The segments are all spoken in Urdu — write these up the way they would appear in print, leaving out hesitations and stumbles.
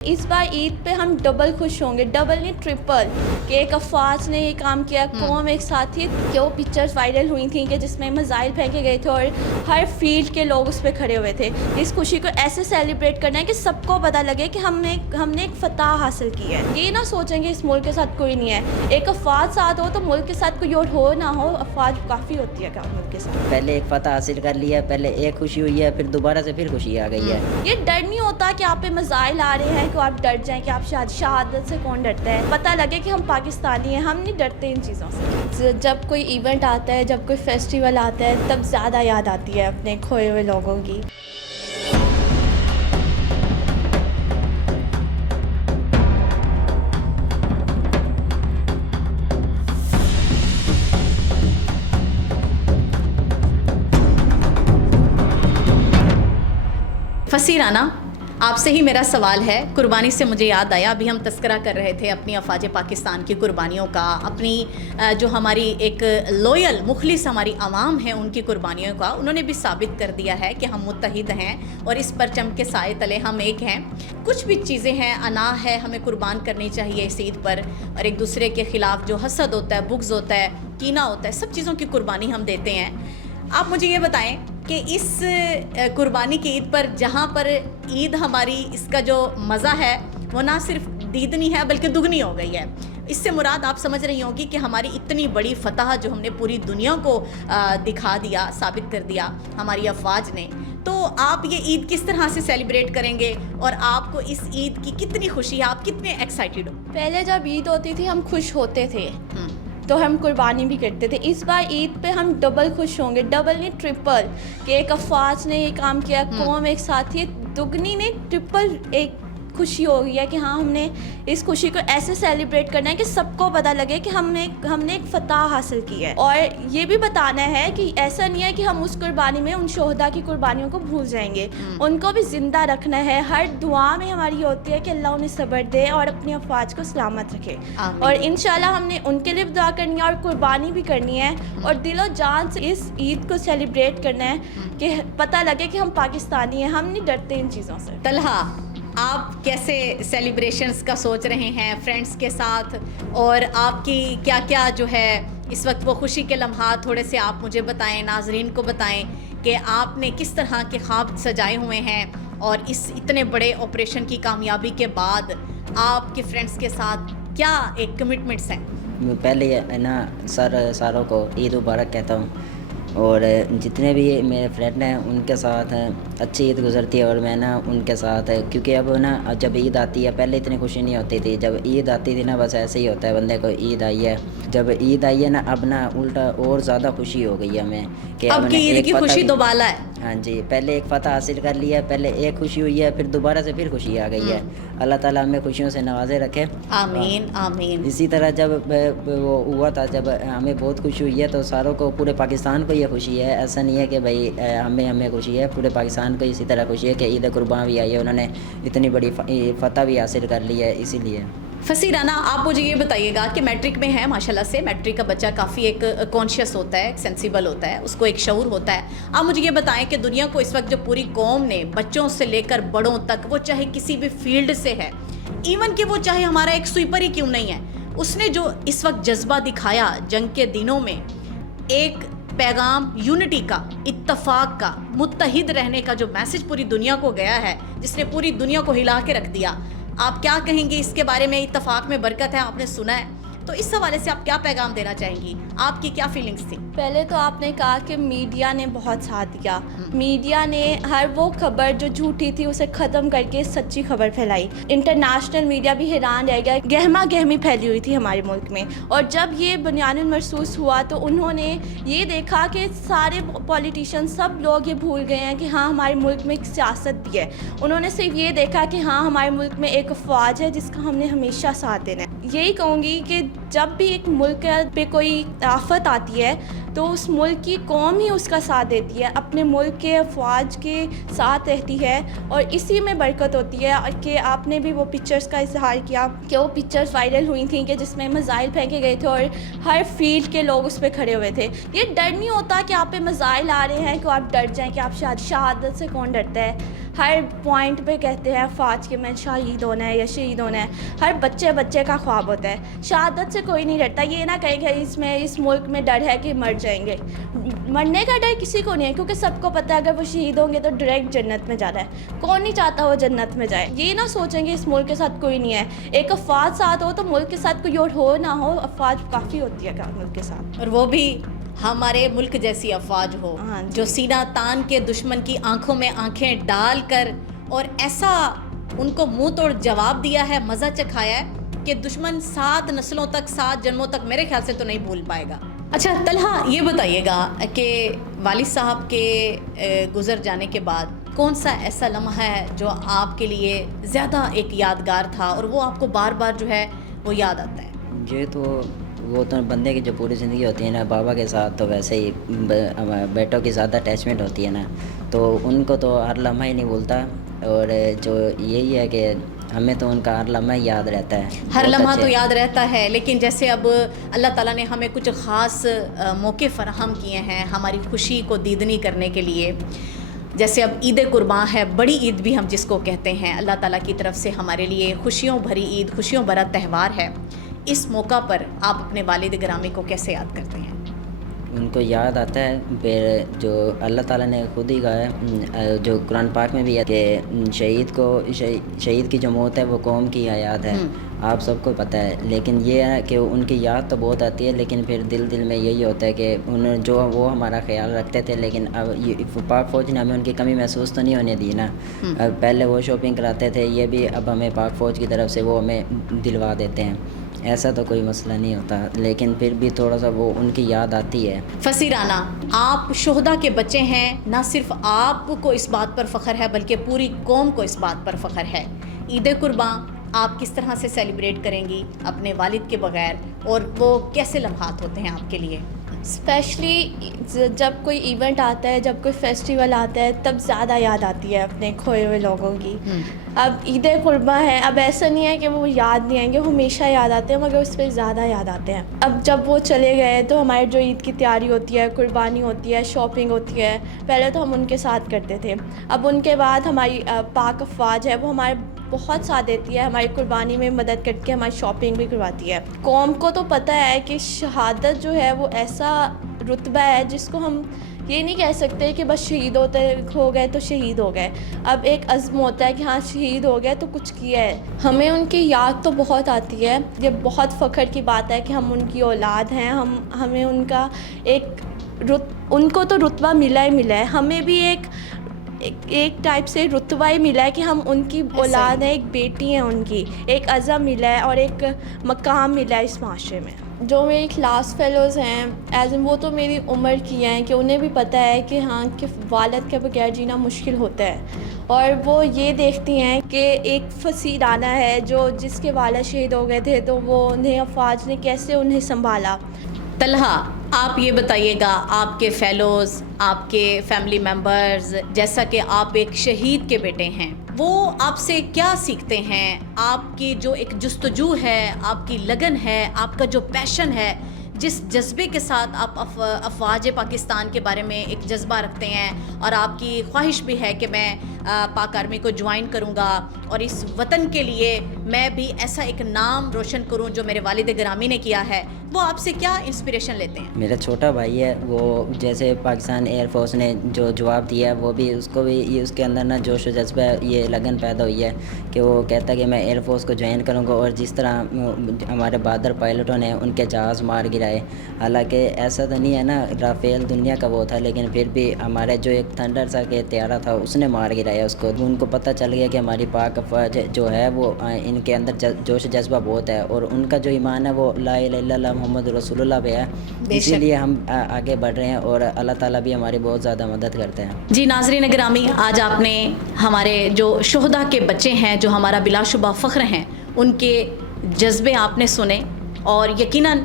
اس بار عید پہ ہم ڈبل خوش ہوں گے، ڈبل نہیں ٹرپل، کہ ایک افواج نے یہ کام کیا، قوم ایک ساتھ تھی کہ وہ پکچرز وائرل ہوئی تھیں کہ جس میں میزائل پھینکے گئے تھے اور ہر فیلڈ کے لوگ اس پہ کھڑے ہوئے تھے۔ اس خوشی کو ایسے سیلیبریٹ کرنا ہے کہ سب کو پتہ لگے کہ ہم نے ایک فتح حاصل کی ہے۔ یہ نہ سوچیں کہ اس ملک کے ساتھ کوئی نہیں ہے، ایک افواج ساتھ ہو تو ملک کے ساتھ کوئی اور ہو نہ ہو، افواج کافی ہوتی ہے ملک کے ساتھ۔ پہلے ایک فتح حاصل کر لیا، پہلے ایک خوشی ہوئی ہے، پھر دوبارہ سے پھر خوشی آ گئی ہے۔ یہ ڈر نہیں ہوتا کہ آپ پہ میزائل آ رہے ہیں کہ آپ ڈر جائیں، کہ آپ شہادت سے کون ڈرتا ہے۔ پتہ لگے کہ ہم پاکستانی ہیں، ہم نہیں ڈرتے ان چیزوں سے۔ جب کوئی ایونٹ آتا ہے، جب کوئی فیسٹیول آتا ہے، تب زیادہ یاد آتی ہے اپنے کھوئے ہوئے لوگوں کی۔ فصیح رانا، آپ سے ہی میرا سوال ہے۔ قربانی سے مجھے یاد آیا، ابھی ہم تذکرہ کر رہے تھے اپنی افواج پاکستان کی قربانیوں کا، اپنی جو ہماری ایک لویل مخلص ہماری عوام ہیں ان کی قربانیوں کا۔ انہوں نے بھی ثابت کر دیا ہے کہ ہم متحد ہیں اور اس پرچم کے سائے تلے ہم ایک ہیں۔ کچھ بھی چیزیں ہیں، انا ہے، ہمیں قربان کرنی چاہیے اس عید پر، اور ایک دوسرے کے خلاف جو حسد ہوتا ہے، بغض ہوتا ہے، کینہ ہوتا ہے، سب چیزوں کی قربانی ہم دیتے ہیں۔ آپ مجھے یہ بتائیں کہ اس قربانی کی عید پر، جہاں پر عید ہماری اس کا جو مزہ ہے وہ نہ صرف دیدنی ہے بلکہ دگنی ہو گئی ہے۔ اس سے مراد آپ سمجھ رہی ہوں گی کہ ہماری اتنی بڑی فتح جو ہم نے پوری دنیا کو دکھا دیا، ثابت کر دیا ہماری افواج نے۔ تو آپ یہ عید کس طرح سے سیلیبریٹ کریں گے اور آپ کو اس عید کی کتنی خوشی ہے، آپ کتنے ایکسائٹیڈ ہو؟ پہلے جب عید ہوتی تھی ہم خوش ہوتے تھے تو ہم قربانی بھی کرتے تھے۔ اس بار عید پہ ہم ڈبل خوش ہوں گے، ڈبل نہیں ٹرپل، کہ ایک افواج نے یہ کام کیا، قوم ایک ساتھ تھی، دگنی نہیں ٹرپل ایک خوشی ہو گئی ہے کہ ہاں ہم نے اس خوشی کو ایسے سیلیبریٹ کرنا ہے کہ سب کو پتہ لگے کہ ہم نے ایک فتح حاصل کی ہے۔ اور یہ بھی بتانا ہے کہ ایسا نہیں ہے کہ ہم اس قربانی میں ان شہداء کی قربانیوں کو بھول جائیں گے، ان کو بھی زندہ رکھنا ہے۔ ہر دعا میں ہماری ہوتی ہے کہ اللہ انہیں صبر دے اور اپنی افواج کو سلامت رکھے، اور انشاءاللہ ہم نے ان کے لیے دعا کرنی ہے اور قربانی بھی کرنی ہے، اور دل و جان سے اس عید کو سیلیبریٹ کرنا ہے کہ پتہ لگے کہ ہم پاکستانی ہیں، ہم نہیں ڈرتے ان چیزوں سے۔ طلحہ، آپ کیسے سیلیبریشنز کا سوچ رہے ہیں فرینڈس کے ساتھ، اور آپ کی کیا کیا جو ہے اس وقت وہ خوشی کے لمحات تھوڑے سے آپ مجھے بتائیں، ناظرین کو بتائیں کہ آپ نے کس طرح کے خواب سجائے ہوئے ہیں، اور اس اتنے بڑے آپریشن کی کامیابی کے بعد آپ کے فرینڈس کے ساتھ کیا ایک کمٹمنٹس ہیں؟ پہلے نا ساروں کو عید مبارک کہتا ہوں، اور جتنے بھی میرے فرینڈ ہیں ان کے ساتھ اچھی عید گزرتی ہے، اور میں نا ان کے ساتھ، کیونکہ اب نا جب عید آتی ہے، پہلے اتنی خوشی نہیں ہوتی تھی، جب عید آتی تھی نا بس ایسے ہی ہوتا ہے بندے کو، عید آئی ہے۔ جب عید آئی ہے نا اب نا الٹا اور زیادہ خوشی ہو گئی ہے ہمیں کہ اب کی عید کی خوشی دوبالا ہے۔ ہاں جی، پہلے ایک فتح حاصل کر لیا ہے، پہلے ایک خوشی ہوئی ہے، پھر دوبارہ سے پھر خوشی آ گئی ہے۔ اللہ تعالیٰ ہمیں خوشیوں سے نوازے رکھے، آمین آمین۔ اسی طرح جب وہ ہوا تھا، جب ہمیں بہت خوشی ہوئی ہے، تو ساروں کو، پورے پاکستان کو یہ خوشی ہے، ایسا نہیں ہے کہ بھائی ہمیں خوشی ہے، پورے پاکستان کو اسی طرح خوشی ہے کہ عید قربان بھی آئی ہے، انہوں نے اتنی بڑی فتح بھی حاصل کر لی ہے، اسی لیے۔ فصیح رانا، آپ مجھے یہ بتائیے گا کہ میٹرک میں ہے، ماشاءاللہ سے میٹرک کا بچہ کافی ایک کانشیس ہوتا ہے، ایک سینسیبل ہوتا ہے، اس کو ایک شعور ہوتا ہے۔ آپ مجھے یہ بتائیں کہ دنیا کو اس وقت جو پوری قوم نے، بچوں سے لے کر بڑوں تک، وہ چاہے کسی بھی فیلڈ سے ہے، ایون کہ وہ چاہے ہمارا ایک سویپر ہی کیوں نہیں ہے، اس نے جو اس وقت جذبہ دکھایا جنگ کے دنوں میں، ایک پیغام یونٹی کا، اتفاق کا، متحد رہنے کا جو میسج پوری دنیا کو گیا ہے، جس نے پوری دنیا کو ہلا کے رکھ دیا، آپ کیا کہیں گے اس کے بارے میں؟ اتفاق میں برکت ہے، آپ نے سنا ہے، تو اس حوالے سے آپ کیا پیغام دینا چاہیں گی؟ آپ کی کیا فیلنگس تھی؟ پہلے تو آپ نے کہا کہ میڈیا نے بہت ساتھ دیا، میڈیا نے ہر وہ خبر جو جھوٹی تھی اسے ختم کر کے سچی خبر پھیلائی۔ انٹرنیشنل میڈیا بھی حیران رہ گیا، گہما گہمی پھیلی ہوئی تھی ہمارے ملک میں، اور جب یہ بنیان مرصوص ہوا تو انہوں نے یہ دیکھا کہ سارے پولیٹیشین، سب لوگ یہ بھول گئے ہیں کہ ہاں ہمارے ملک میں ایک سیاست بھی ہے۔ انہوں نے صرف یہ دیکھا کہ ہاں ہمارے ملک میں ایک افواج ہے جس کا ہم نے ہمیشہ ساتھ دینا ہے۔ یہی کہوں گی کہ جب بھی ایک ملک پہ کوئی آفت آتی ہے تو اس ملک کی قوم ہی اس کا ساتھ دیتی ہے، اپنے ملک کے افواج کے ساتھ رہتی ہے، اور اسی میں برکت ہوتی ہے۔ کہ آپ نے بھی وہ پکچرز کا اظہار کیا کہ وہ پکچرز وائرل ہوئی تھیں کہ جس میں میزائل پھینکے گئے تھے اور ہر فیلڈ کے لوگ اس پہ کھڑے ہوئے تھے۔ یہ ڈر نہیں ہوتا کہ آپ پہ میزائل آ رہے ہیں کہ آپ ڈر جائیں، کہ آپ شہادت سے کون ڈرتا ہے۔ ہر پوائنٹ پہ کہتے ہیں افواج کہ میں شہید ہونا ہے یا شہید ہونا ہے. ہر بچے کا خواب ہوتا ہے. شہادت سے کوئی نہیں ڈرتا. یہ نہ کہیں کہ اس ملک میں ڈر ہے کہ مر جائیں گے. مرنے کا ڈر کسی کو نہیں ہے, کیونکہ سب کو پتہ ہے اگر وہ شہید ہوں گے تو ڈائریکٹ جنت میں جانا ہے. کون نہیں چاہتا وہ جنت میں جائے. یہ نہ سوچیں گے اس ملک کے ساتھ کوئی نہیں ہے. ایک افواج ساتھ ہو تو ملک کے ساتھ کوئی اور ہو نہ ہو, افواج کافی ہوتی ہے ملک کے ساتھ, اور وہ بھی ہمارے ملک جیسی افواج ہو جو سینہ تان کے دشمن کی آنکھوں میں آنکھیں ڈال کر اور ایسا ان کو منہ توڑ جواب دیا ہے, مزہ چکھایا ہے کہ دشمن 7 نسلوں تک 7 جنموں تک میرے خیال سے تو نہیں بھول پائے گا. اچھا طلحہ, یہ بتائیے گا کہ والد صاحب کے گزر جانے کے بعد کون سا ایسا لمحہ ہے جو آپ کے لیے زیادہ ایک یادگار تھا اور وہ آپ کو بار بار جو ہے وہ یاد آتا ہے؟ یہ تو وہ تو بندے کی جو پوری زندگی ہوتی ہے نا, بابا کے ساتھ تو ویسے ہی بیٹوں کی زیادہ اٹیچمنٹ ہوتی ہے نا, تو ان کو تو ہر لمحہ ہی نہیں بھولتا. اور جو یہی ہے کہ ہمیں تو ان کا ہر لمحہ یاد رہتا ہے. ہر لمحہ تو یاد رہتا ہے, لیکن جیسے اب اللہ تعالیٰ نے ہمیں کچھ خاص موقع فراہم کیے ہیں ہماری خوشی کو دیدنی کرنے کے لیے. جیسے اب عید قرباں ہے, بڑی عید بھی ہم جس کو کہتے ہیں, اللہ تعالیٰ کی طرف سے ہمارے لیے خوشیوں بھری عید, خوشیوں بھرا تہوار ہے. اس موقع پر آپ اپنے والد گرامی کو کیسے یاد کرتے ہیں؟ ان کو یاد آتا ہے پھر جو اللہ تعالیٰ نے خود ہی کہا ہے, جو قرآن پاک میں بھی ہے کہ شہید کی جو موت ہے وہ قوم کی یاد ہے. آپ سب کو پتہ ہے, لیکن یہ ہے کہ ان کی یاد تو بہت آتی ہے, لیکن پھر دل میں یہی ہوتا ہے کہ جو وہ ہمارا خیال رکھتے تھے, لیکن اب پاک فوج نے ہمیں ان کی کمی محسوس تو نہیں ہونے دی نا. پہلے وہ شاپنگ کراتے تھے, یہ بھی اب ہمیں پاک فوج کی طرف سے وہ ہمیں دلوا دیتے ہیں. ایسا تو کوئی مسئلہ نہیں ہوتا, لیکن پھر بھی تھوڑا سا وہ ان کی یاد آتی ہے. فصیح رانا, آپ شہداء کے بچے ہیں, نہ صرف آپ کو اس بات پر فخر ہے بلکہ پوری قوم کو اس بات پر فخر ہے. عید قرباں آپ کس طرح سے سیلیبریٹ کریں گی اپنے والد کے بغیر, اور وہ کیسے لمحات ہوتے ہیں آپ کے لیے؟ اسپیشلی جب کوئی ایونٹ آتا ہے, جب کوئی فیسٹیول آتا ہے, تب زیادہ یاد آتی ہے اپنے کھوئے ہوئے لوگوں کی. اب عید قرباں ہے, اب ایسا نہیں ہے کہ وہ یاد نہیں آئیں گے, ہمیشہ یاد آتے ہیں, مگر اس پہ زیادہ یاد آتے ہیں. اب جب وہ چلے گئے تو ہمارے جو عید کی تیاری ہوتی ہے, قربانی ہوتی ہے, شاپنگ ہوتی ہے, پہلے تو ہم ان کے ساتھ کرتے تھے. اب ان کے بعد ہماری پاک افواج ہے, وہ ہمارے بہت ساتھ دیتی ہے, ہماری قربانی میں مدد کر کے ہماری شاپنگ بھی کرواتی ہے. قوم کو تو پتہ ہے کہ شہادت جو ہے وہ ایسا رتبہ ہے جس کو ہم یہ نہیں کہہ سکتے کہ بس شہید ہو گئے تو شہید ہو گئے. اب ایک عزم ہوتا ہے کہ ہاں شہید ہو گئے تو کچھ کیا ہے. ہمیں ان کی یاد تو بہت آتی ہے, یہ بہت فخر کی بات ہے کہ ہم ان کی اولاد ہیں. ہمیں ان کا ان کو تو رتبہ ملا ہی ملا ہے, ہمیں بھی ایک ٹائپ سے رتبہ ہی ملا ہے کہ ہم ان کی اولاد ہیں, ایک بیٹی ہیں ان کی, ایک عزم ملا ہے اور ایک مقام ملا ہے اس معاشرے میں. جو میری کلاس فیلوز ہیں وہ تو میری عمر کی ہیں کہ انہیں بھی پتہ ہے کہ ہاں کہ والد کے بغیر جینا مشکل ہوتا ہے, اور وہ یہ دیکھتی ہیں کہ ایک فصیح رانا ہے جس کے والد شہید ہو گئے تھے, تو وہ انہیں افواج نے کیسے انہیں سنبھالا. طلحہ, آپ یہ بتائیے گا, آپ کے فیلوز, آپ کے فیملی ممبرز, جیسا کہ آپ ایک شہید کے بیٹے ہیں, وہ آپ سے کیا سیکھتے ہیں؟ آپ کی جو ایک جستجو ہے, آپ کی لگن ہے, آپ کا جو پیشن ہے, جس جذبے کے ساتھ آپ افواج پاکستان کے بارے میں ایک جذبہ رکھتے ہیں, اور آپ کی خواہش بھی ہے کہ میں پاک آرمی کو جوائن کروں گا اور اس وطن کے لیے میں بھی ایسا ایک نام روشن کروں جو میرے والد گرامی نے کیا ہے, وہ آپ سے کیا انسپریشن لیتے ہیں؟ میرا چھوٹا بھائی ہے, وہ جیسے پاکستان ایئر فورس نے جو جواب دیا وہ بھی اس کو بھی اس کے اندر نا جوش و جذبہ, یہ لگن پیدا ہوئی ہے کہ وہ کہتا ہے کہ میں ایئر فورس کو جوائن کروں گا. اور جس طرح ہمارے بہادر پائلٹوں نے ان کے جہاز مار گرائے, حالانکہ ایسا تو نہیں ہے نا, رافیل دنیا کا وہ تھا, لیکن پھر بھی ہمارے جو ایک تھنڈر سا کے طیارہ تھا اس نے مار گرایا اس کو. ان کو پتہ چل گیا کہ ہماری پاک افواج جو ہے وہ ان کے اندر جوش جذبہ بہت ہے, اور ان کا جو ایمان ہے وہ لا الہ الا اللہ محمد رسول اللہ پہ ہے. اسی لیے ہم آگے بڑھ رہے ہیں, اور اللہ تعالیٰ بھی ہماری بہت زیادہ مدد کرتے ہیں. جی ناظرین گرامی, آج آپ نے ہمارے جو شہداء کے بچے ہیں جو ہمارا بلا شبہ فخر ہیں, ان کے جذبے آپ نے سنے, اور یقیناً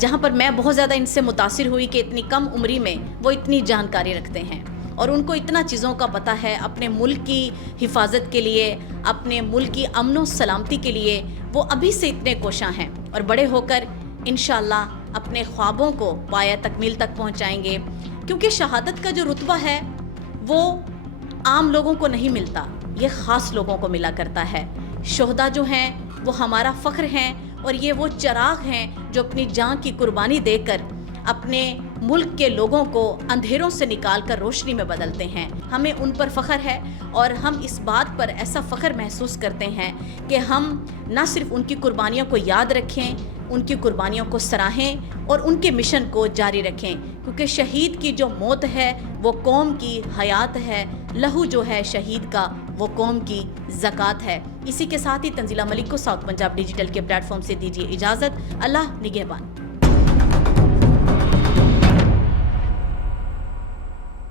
جہاں پر میں بہت زیادہ ان سے متاثر ہوئی کہ اتنی کم عمری میں وہ اتنی جانکاری رکھتے ہیں اور ان کو اتنا چیزوں کا پتہ ہے اپنے ملک کی حفاظت کے لیے, اپنے ملک کی امن و سلامتی کے لیے. وہ ابھی سے اتنے کوشاں ہیں اور بڑے ہو کر انشاءاللہ اپنے خوابوں کو پایہ تکمیل تک پہنچائیں گے, کیونکہ شہادت کا جو رتبہ ہے وہ عام لوگوں کو نہیں ملتا، یہ خاص لوگوں کو ملا کرتا ہے۔ شہداء جو ہیں وہ ہمارا فخر ہیں، اور یہ وہ چراغ ہیں جو اپنی جان کی قربانی دے کر اپنے ملک کے لوگوں کو اندھیروں سے نکال کر روشنی میں بدلتے ہیں۔ ہمیں ان پر فخر ہے، اور ہم اس بات پر ایسا فخر محسوس کرتے ہیں کہ ہم نہ صرف ان کی قربانیوں کو یاد رکھیں، ان کی قربانیوں کو سراہیں اور ان کے مشن کو جاری رکھیں، کیونکہ شہید کی جو موت ہے وہ قوم کی حیات ہے، لہو جو ہے شہید کا وہ قوم کی زکوٰۃ ہے۔ اسی کے ساتھ ہی تنزیلہ ملک کو ساؤتھ پنجاب ڈیجیٹل کے پلیٹ فارم سے دیجیے اجازت۔ اللہ نگہبان۔